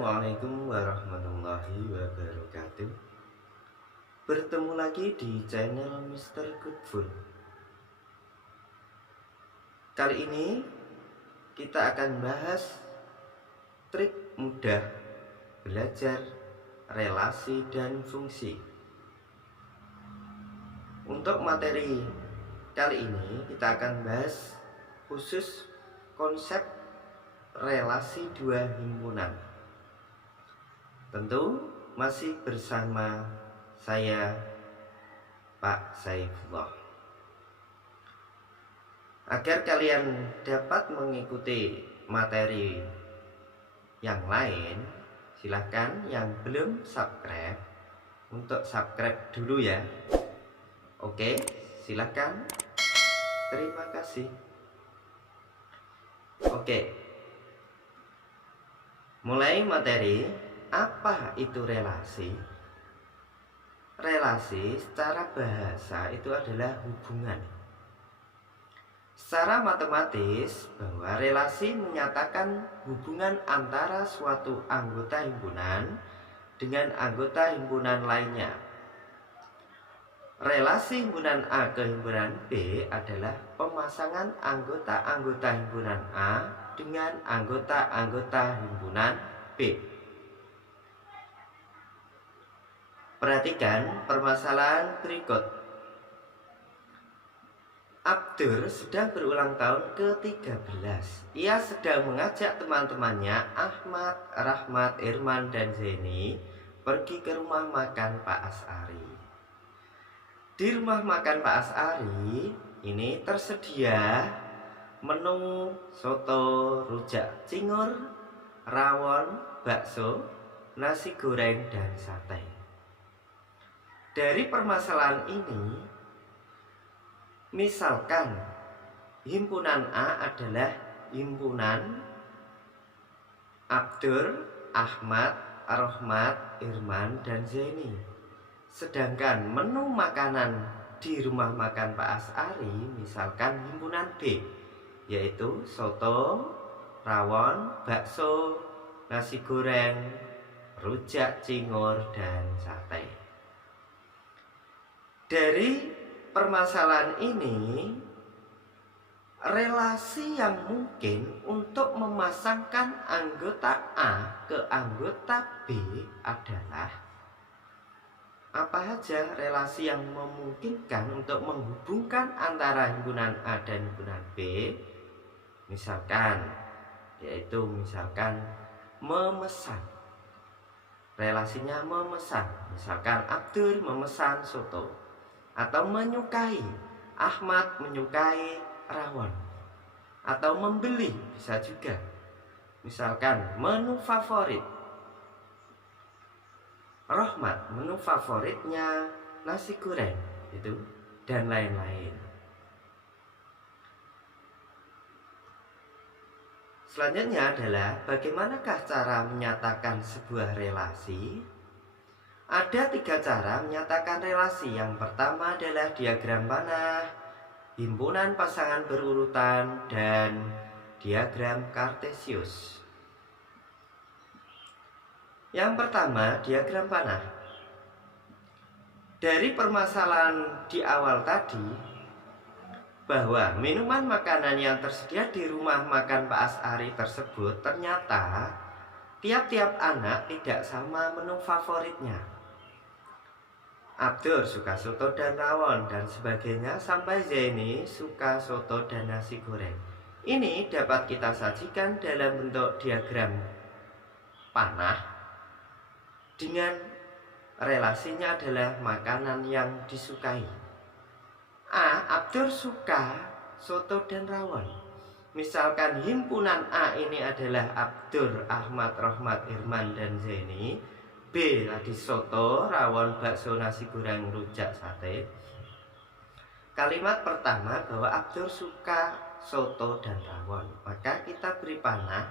Assalamualaikum warahmatullahi wabarakatuh. Bertemu lagi di channel Mr. Goodful. Kali ini kita akan bahas trik mudah belajar relasi dan fungsi. Untuk materi kali ini kita akan bahas khusus konsep relasi dua himpunan. Tentu masih bersama saya, Pak Saifullah. Agar kalian dapat mengikuti materi yang lain, silahkan yang belum subscribe untuk subscribe dulu ya. Oke, silahkan. Terima kasih. Oke, mulai materi. Apa itu relasi? Relasi secara bahasa itu adalah hubungan. Secara matematis, bahwa relasi menyatakan hubungan antara suatu anggota himpunan dengan anggota himpunan lainnya. Relasi himpunan A ke himpunan B adalah pemasangan anggota-anggota himpunan A dengan anggota-anggota himpunan B. Perhatikan permasalahan berikut. Abdur sedang berulang tahun ke-13. Ia sedang mengajak teman-temannya Ahmad, Rahmat, Irman, dan Zeni pergi ke rumah makan Pak As'ari. Di rumah makan Pak As'ari ini tersedia menu soto, rujak cingur, rawon, bakso, nasi goreng, dan sate. Dari permasalahan ini, misalkan himpunan A adalah himpunan Abdur, Ahmad, Rahmat, Irman, dan Zeni. Sedangkan menu makanan di rumah makan Pak As'ari misalkan himpunan B, yaitu soto, rawon, bakso, nasi goreng, rujak cingur, dan sate. Dari permasalahan ini, relasi yang mungkin untuk memasangkan anggota A ke anggota B adalah apa saja relasi yang memungkinkan untuk menghubungkan antara himpunan A dan himpunan B. Misalkan, yaitu misalkan memesan. Relasinya memesan. Misalkan Abdur memesan soto. Atau menyukai, Ahmad menyukai rawon. Atau membeli, bisa juga. Misalkan menu favorit, Rahmat menu favoritnya nasi goreng itu, dan lain-lain. Selanjutnya adalah bagaimanakah cara menyatakan sebuah relasi? Ada 3 cara menyatakan relasi. Yang pertama adalah diagram panah, himpunan pasangan berurutan, dan diagram kartesius. Yang pertama, diagram panah. Dari permasalahan di awal tadi, bahwa minuman makanan yang tersedia di rumah makan Pak As'ari tersebut ternyata tiap-tiap anak tidak sama menu favoritnya. Abdur suka soto dan rawon dan sebagainya, sampai Zeni suka soto dan nasi goreng. Ini dapat kita sajikan dalam bentuk diagram panah dengan relasinya adalah makanan yang disukai. A. Abdur suka soto dan rawon. Misalkan himpunan A ini adalah Abdur, Ahmad, Rahmat, Irman, dan Zeni. B tadi soto, rawon, bakso, nasi goreng, rujak, sate. Kalimat pertama bahwa Abdur suka soto dan rawon, maka kita beri panah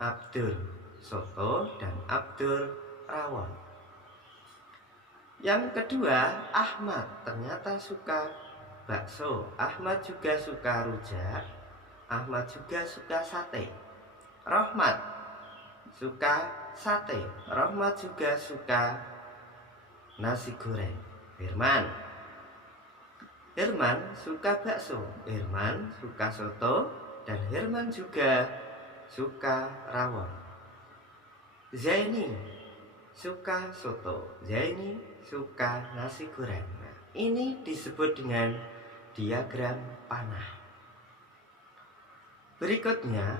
Abdur soto dan Abdur rawon. Yang kedua, Ahmad ternyata suka bakso, Ahmad juga suka rujak, Ahmad juga suka sate. Rahmat suka sate. Rohmat juga suka nasi goreng. Herman suka bakso. Herman suka soto. Dan Herman juga suka rawon. Zaini suka soto. Zaini suka nasi goreng. Nah, ini disebut dengan diagram panah. Berikutnya,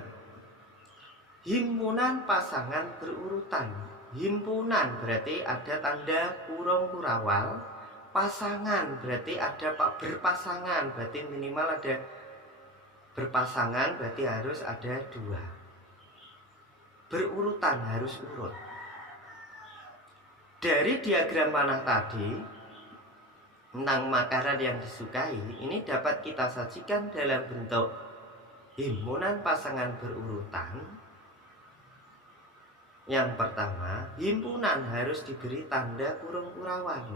himpunan pasangan berurutan. Himpunan berarti ada tanda kurung kurawal. Pasangan berarti ada berpasangan, berarti minimal ada berpasangan, berarti harus ada 2. Berurutan harus urut. Dari diagram panah tadi tentang makanan yang disukai, ini dapat kita sajikan dalam bentuk himpunan pasangan berurutan. Yang pertama, himpunan harus diberi tanda kurung kurawal.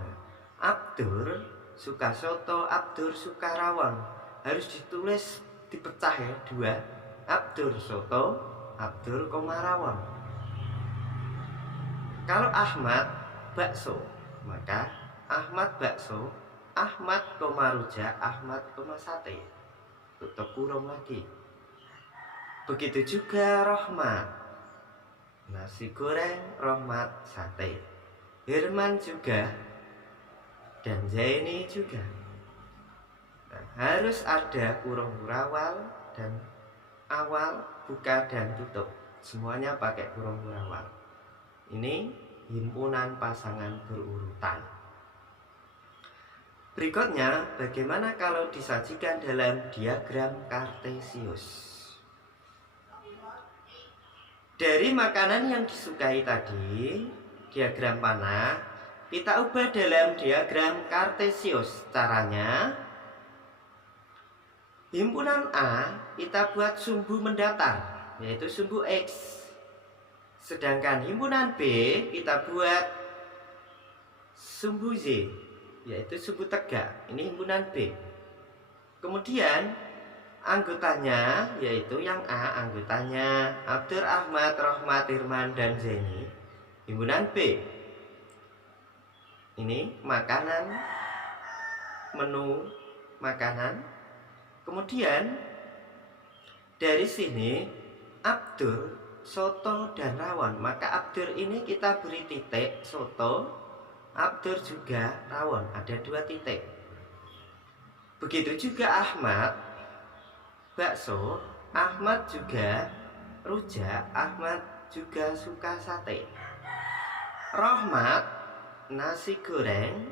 Abdur suka soto, Abdur suka rawon. Harus ditulis, dipecah ya, 2. Abdur soto, Abdur rawon. Kalau Ahmad bakso, maka Ahmad bakso, Ahmad rujak, Ahmad sate. Tutup kurung lagi. Begitu juga Rohmat, nasi goreng, Rohmat sate. Herman juga, dan Zaini juga. Nah, harus ada kurung kurawal dan awal, buka dan tutup. Semuanya pakai kurung kurawal. Ini himpunan pasangan berurutan. Berikutnya, bagaimana kalau disajikan dalam diagram kartesius? Dari makanan yang disukai tadi, diagram panah, kita ubah dalam diagram kartesius. Caranya, himpunan A kita buat sumbu mendatar, yaitu sumbu X. Sedangkan himpunan B kita buat sumbu Z, yaitu sumbu tegak. Ini himpunan B. Kemudian anggotanya, yaitu yang A, anggotanya Abdur, Ahmad, Rohmat, Herman, dan Zaini. Himpunan B, ini makanan, menu makanan. Kemudian dari sini Abdur, soto, dan rawon. Maka Abdur ini kita beri titik soto, Abdur juga rawon, ada 2 titik. Begitu juga Ahmad bakso, Ahmad juga rujak, Ahmad juga suka sate. Rohmat nasi goreng,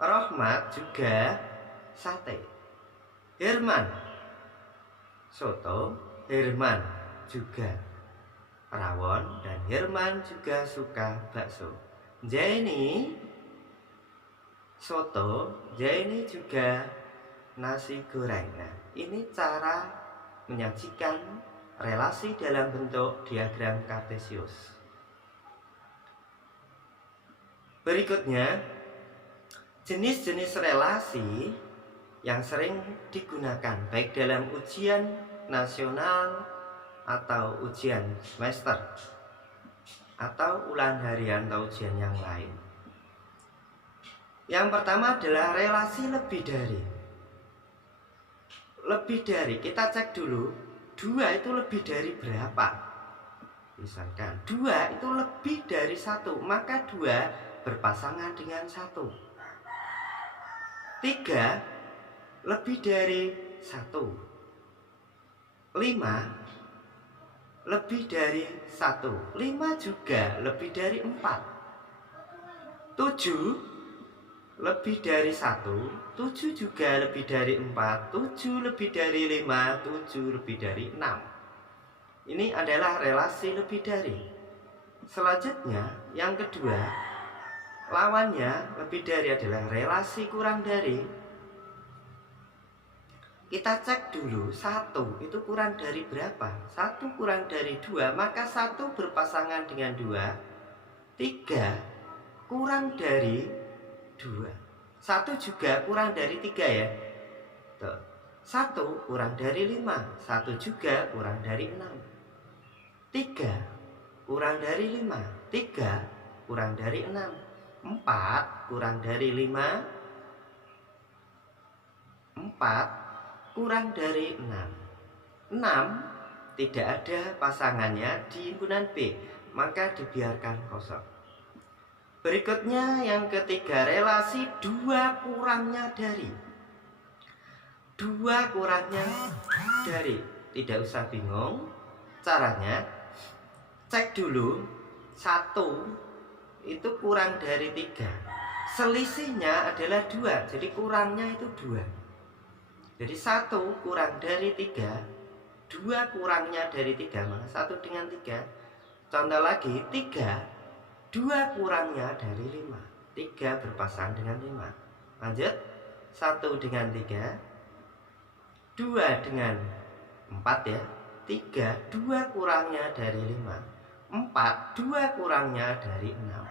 Rohmat juga sate. Herman soto, Herman juga rawon, dan Herman juga suka bakso. Zaini soto, Zaini juga nasi goreng. Nah, ini cara menyajikan relasi dalam bentuk diagram kartesius. Berikutnya, jenis-jenis relasi yang sering digunakan baik dalam ujian nasional atau ujian semester atau ulangan harian atau ujian yang lain. Yang pertama adalah relasi lebih dari. Lebih dari, kita cek dulu 2 itu lebih dari berapa. Misalkan 2 itu lebih dari 1, maka 2 berpasangan dengan 1. 3 lebih dari 1. 5 lebih dari 1. 5 juga lebih dari 4. 7 lebih dari 1, 7 juga lebih dari 4, 7 lebih dari 5, 7 lebih dari 6. Ini adalah relasi lebih dari. Selanjutnya, yang kedua, lawannya lebih dari adalah relasi kurang dari. Kita cek dulu, 1 itu kurang dari berapa? 1 kurang dari 2, maka 1 berpasangan dengan 2. 3 kurang dari 2. 1 juga kurang dari 3 ya. Tuh. 1 kurang dari 5, 1 juga kurang dari 6. 3 kurang dari 5. 3 kurang dari 6. 4 kurang dari 5. 4 kurang dari 6. 6 tidak ada pasangannya di himpunan B, maka dibiarkan kosong. Berikutnya yang ketiga, relasi 2 kurangnya dari. 2 kurangnya dari. Tidak usah bingung. Caranya, cek dulu 1 itu kurang dari 3. Selisihnya adalah 2, jadi kurangnya itu 2. Jadi 1 kurang dari 3, 2 kurangnya dari 3, maka 1 dengan 3. Contoh lagi, 3 2 kurangnya dari 5. 3 berpasangan dengan 5. Lanjut, 1 dengan 3, 2 dengan 4 ya. 3 2 kurangnya dari 5. 4 2 kurangnya dari 6.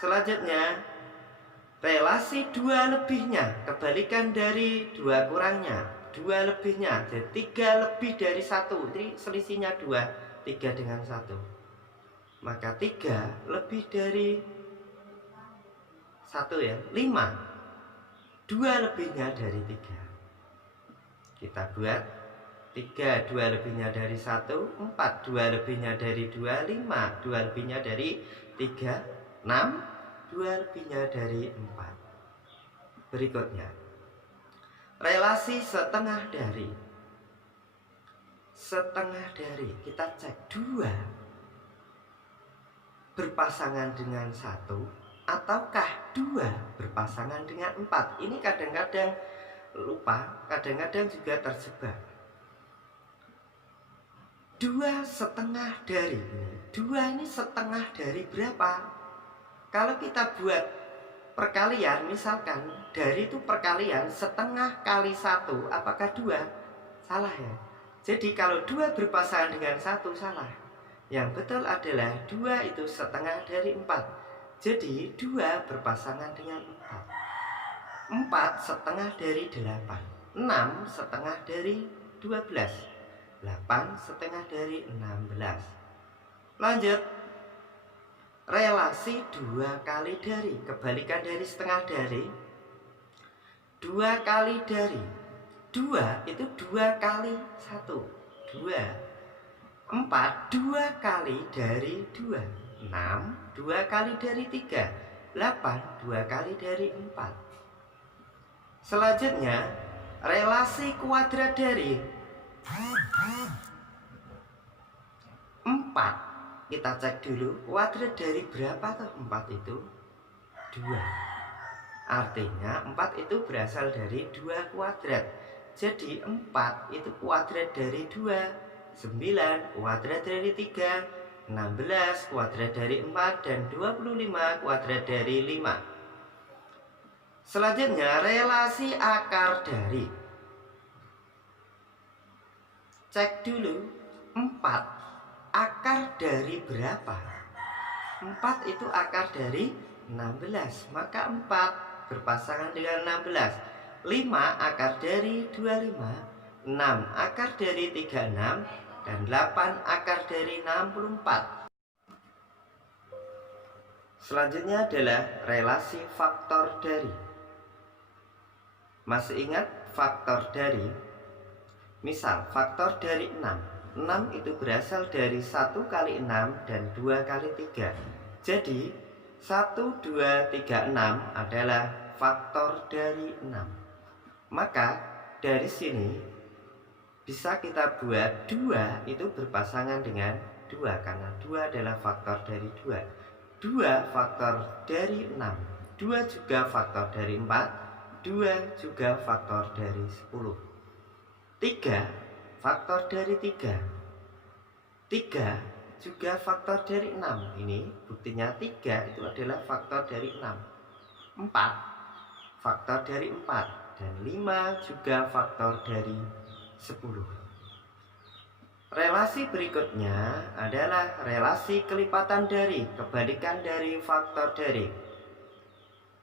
Selanjutnya, relasi 2 lebihnya, kebalikan dari 2 kurangnya. 2 lebihnya, jadi 3 lebih dari 1. Jadi selisihnya 2, 3 dengan 1. Maka 3 lebih dari 1 ya, 5. 2 lebihnya dari 3. Kita buat 3 2 lebihnya dari 1, 4 2 lebihnya dari 2, 5 2 lebihnya dari 3, 6 2 lebihnya dari 4. Berikutnya, relasi setengah dari. Setengah dari, kita cek 2 berpasangan dengan 1 ataukah 2 berpasangan dengan 4. Ini kadang-kadang lupa, kadang-kadang juga terjebak. 2 setengah dari. 2 ini setengah dari berapa? Kalau kita buat perkalian, misalkan dari itu perkalian, setengah kali 1, apakah 2? Salah ya. Jadi kalau 2 berpasangan dengan 1, salah. Yang betul adalah 2 itu setengah dari 4. Jadi 2 berpasangan dengan 4. 4 setengah dari 8. 6 setengah dari 12. 8 setengah dari 16. Lanjut, relasi 2 kali dari, kebalikan dari setengah dari. 2 kali dari. 2 itu 2 kali 1, 2. 4 2 kali dari 2. 6 2 kali dari 3. 8 2 kali dari 4. Selanjutnya, relasi kuadrat dari. 4. Kita cek dulu, kuadrat dari berapa tuh? 4 itu 2. Artinya 4 itu berasal dari 2 kuadrat. Jadi 4 itu kuadrat dari 2. 9 kuadrat dari 3. 16 kuadrat dari 4. Dan 25 kuadrat dari 5. Selanjutnya, relasi akar dari. Cek dulu, 4 akar dari berapa? 4 itu akar dari 16, maka 4 berpasangan dengan 16. 5 akar dari 25, 6 akar dari 36, dan 8 akar dari 64. Selanjutnya adalah relasi faktor dari. Masih ingat faktor dari? Misal faktor dari 6. 6 itu berasal dari 1 kali 6 dan 2 kali 3. Jadi 1, 2, 3, 6 adalah faktor dari 6. Maka dari sini bisa kita buat 2 itu berpasangan dengan 2, karena 2 adalah faktor dari 2. 2 faktor dari 6. 2 juga faktor dari 4. 2 juga faktor dari 10. 3 faktor dari 3. 3 juga faktor dari 6. Ini buktinya 3 itu adalah faktor dari 6. 4 faktor dari 4. Dan 5 juga faktor dari 10. Relasi berikutnya adalah relasi kelipatan dari, kebalikan dari faktor dari.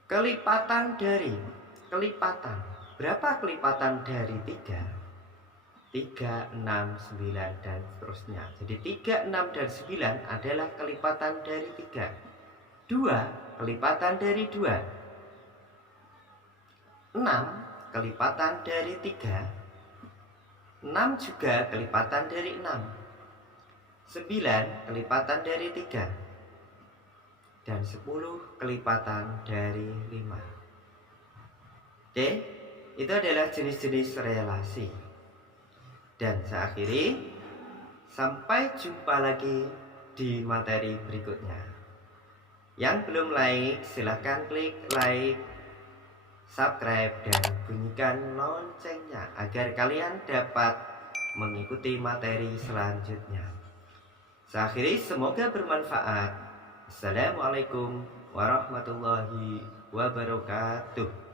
Kelipatan dari. Kelipatan. Berapa kelipatan dari 3? 3, 6, 9, dan seterusnya. Jadi 3, 6, dan 9 adalah kelipatan dari 3. 2 kelipatan dari 2. 6 kelipatan dari 3. 6 juga kelipatan dari 6. 9 kelipatan dari 3. Dan 10 kelipatan dari 5. Oke, itu adalah jenis-jenis relasi. Dan saya akhiri, sampai jumpa lagi di materi berikutnya. Yang belum like, silahkan klik like, subscribe, dan bunyikan loncengnya agar kalian dapat mengikuti materi selanjutnya. Saya akhiri, semoga bermanfaat. Assalamualaikum warahmatullahi wabarakatuh.